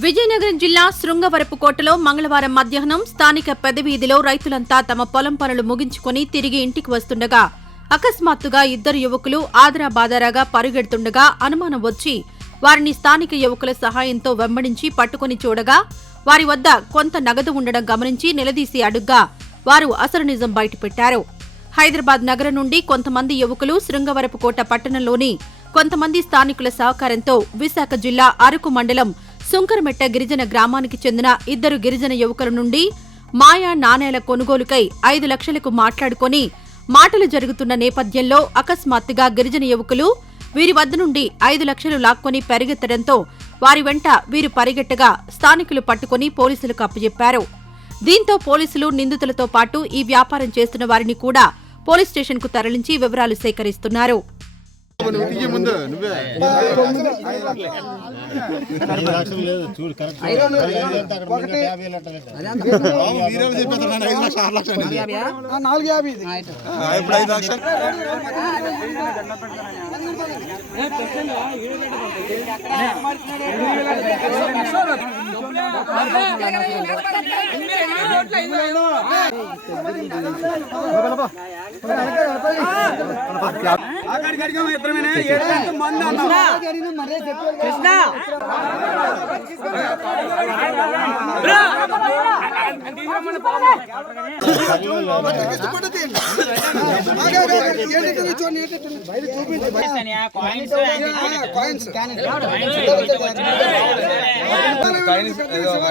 విజయనగరం జిల్లా శృంగవరపుకోటలో మంగళవారం మధ్యాహ్నం స్థానిక పెదవీధిలో రైతులంతా తమ పొలం పనులు ముగించుకుని తిరిగి ఇంటికి వస్తుండగా అకస్మాత్తుగా ఇద్దరు యువకులు ఆదరాబాదరాగా పరుగెడుతుండగా అనుమానం వచ్చి వారిని స్థానిక యువకుల సహాయంతో వెంబడించి పట్టుకుని చూడగా వారి వద్ద కొంత నగదు ఉండడం గమనించి నిలదీసి అడుగ్గా వారు అసలు నిజం బయటపెట్టారు. హైదరాబాద్ నగరం నుండి కొంతమంది యువకులు శృంగవరపుకోట పట్టణంలోని కొంతమంది స్థానికుల సహకారంతో విశాఖ జిల్లా అరకు మండలం సుంకరమెట్ట గిరిజన గ్రామానికి చెందిన ఇద్దరు గిరిజన యువకుల నుండి మాయా నాణేల కొనుగోలుకై 5 లక్షలకు మాట్లాడుకుని మాటలు జరుగుతున్న నేపథ్యంలో అకస్మాత్తుగా గిరిజన యువకులు వీరి వద్ద నుండి 5 లక్షలు లాక్కొని పరిగెత్తడంతో వారి వెంట వీరు పరిగెట్టగా స్థానికులు పట్టుకుని పోలీసులకు అప్పజెప్పారు. దీంతో పోలీసులు నిందితులతో పాటు ఈ వ్యాపారం చేస్తున్న వారిని కూడా పోలీస్ స్టేషన్కు తరలించి వివరాలు సేకరిస్తున్నారు.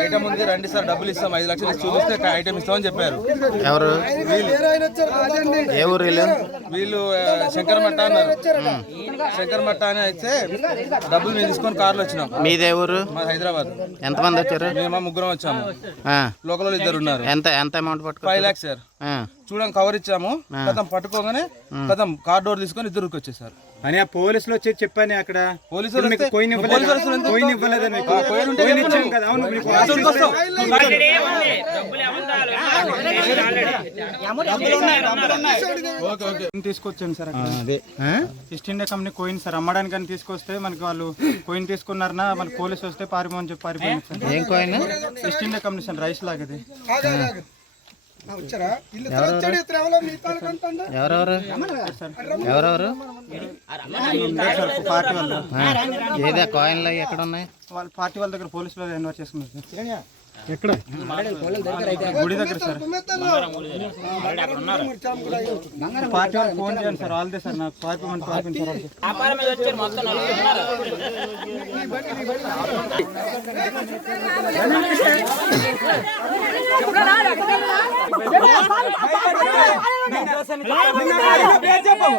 ఐటమ్ ఉంది, రండి సార్ డబ్బులు ఇస్తాం, 5 లక్షలు చూపిస్తే ఐటమ్ ఇస్తామని చెప్పారు. ఎవరు? ఏ ఊరు వీళ్ళు శంకరమట్ట అన్నారు. శంకరమట్ట అని అయితే డబ్బులు మేము తీసుకొని కార్లో వచ్చినాం. మీదే ఊరు? మా హైదరాబాద్. ఎంతమంది వచ్చారు? మేము 3 వచ్చాము. లోకల్ 2 ఉన్నారు. ఎంత అమౌంట్ పట్టుకో? 5 lakhs సార్. చూడండి కవర్ ఇచ్చాము, కథం పట్టుకోగానే కథం కార్ డోర్ తీసుకొని ఇద్దరికి వచ్చేసారు. అని ఆ పోలీసులు వచ్చి చెప్పాను అక్కడ పోలీసులు తీసుకొచ్చాను సార్. అక్కడ east India company Coen sir అమ్మడానికి అని తీసుకొస్తే మనకి వాళ్ళు కోయిన్ తీసుకున్నారనా మనకి పోలీసు వస్తే పారిపోని చెప్పి పారిపోయింది సార్. ఏం coin? East India Company sir, rice లాగది. ఎవరెవరు? పార్టీ వాళ్ళు. ఏదే కాయిన్లు ఎక్కడ ఉన్నాయి? వాళ్ళ పార్టీ వాళ్ళ దగ్గర పోలీసులు ఇన్వైట్ చేసుకున్నారు సార్. ఎక్కడ? గుడి దగ్గర సార్. పార్టీ వాళ్ళు ఫోన్ చేయండి సార్. వాళ్ళదే సార్, నాకు పారిపోమని పారిపోయింది సార్.